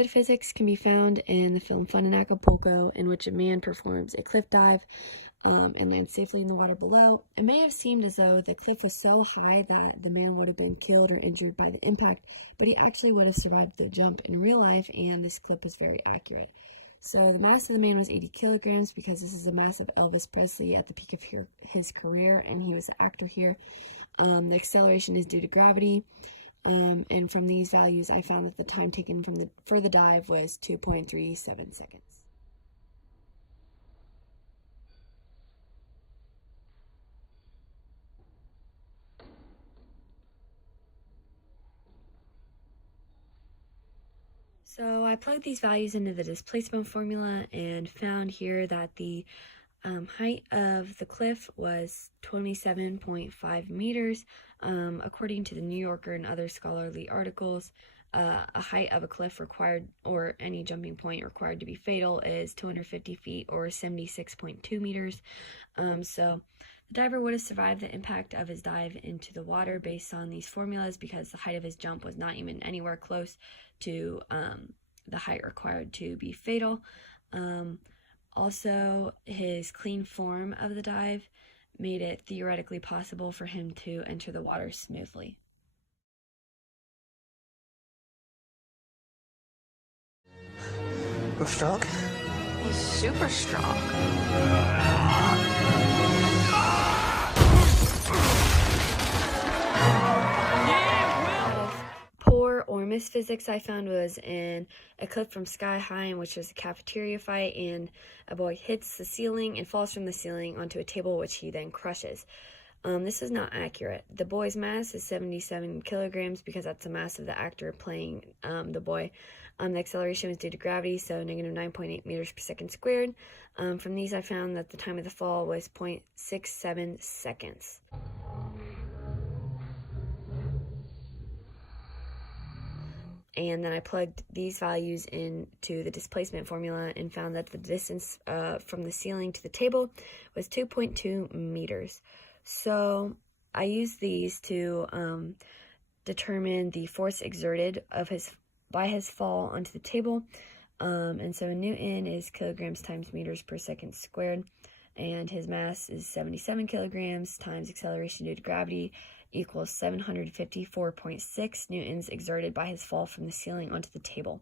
good physics can be found in the film Fun in Acapulco, in which a man performs a cliff dive and then safely in the water below. It may have seemed as though the cliff was so high that the man would have been killed or injured by the impact, but he actually would have survived the jump in real life, and this clip is very accurate. So the mass of the man was 80 kilograms because this is the mass of Elvis Presley at the peak of his career, and he was the actor here. The acceleration is due to gravity, and from these values, I found that the time taken for the dive was 2.37 seconds. So I plugged these values into the displacement formula and found here that the height of the cliff was 27.5 meters. According to the New Yorker and other scholarly articles, a height of a cliff required, or any jumping point required to be fatal, is 250 feet or 76.2 meters. So the diver would have survived the impact of his dive into the water based on these formulas because the height of his jump was not even anywhere close to the height required to be fatal. Also, his clean form of the dive made it theoretically possible for him to enter the water smoothly. We're strong? He's super strong. Poor or missed physics I found was in a clip from Sky High, in which was a cafeteria fight, and a boy hits the ceiling and falls from the ceiling onto a table, which he then crushes. This is not accurate. The boy's mass is 77 kilograms because that's the mass of the actor playing the boy. The acceleration was due to gravity, so negative 9.8 meters per second squared. From these, I found that the time of the fall was 0.67 seconds. And then I plugged these values into the displacement formula and found that the distance from the ceiling to the table was 2.2 meters. So I used these to determine the force exerted by his fall onto the table. And so Newton is kilograms times meters per second squared, and his mass is 77 kilograms times acceleration due to gravity equals 754.6 newtons exerted by his fall from the ceiling onto the table.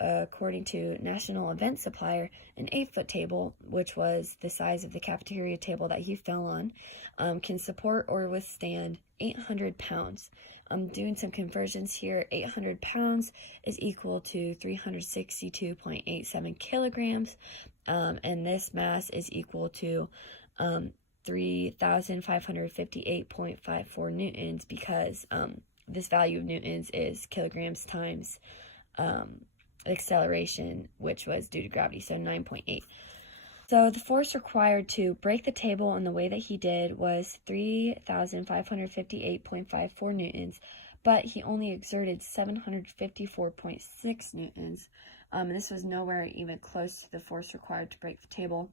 According to National Event Supplier, an 8-foot table, which was the size of the cafeteria table that he fell on, can support or withstand 800 pounds. I'm doing some conversions here. 800 pounds is equal to 362.87 kilograms, and this mass is equal to 3,558.54 newtons because this value of newtons is kilograms times acceleration, which was due to gravity, so 9.8. So the force required to break the table in the way that he did was 3,558.54 newtons, but he only exerted 754.6 newtons. This was nowhere even close to the force required to break the table.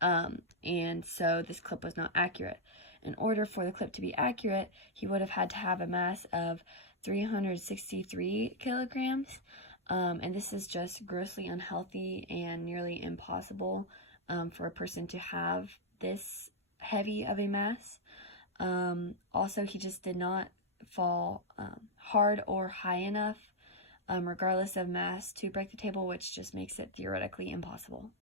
And so this clip was not accurate. In order for the clip to be accurate, he would have had to have a mass of 363 kilograms. And this is just grossly unhealthy and nearly impossible for a person to have this heavy of a mass. Also, he just did not fall hard or high enough, regardless of mass, to break the table, which just makes it theoretically impossible.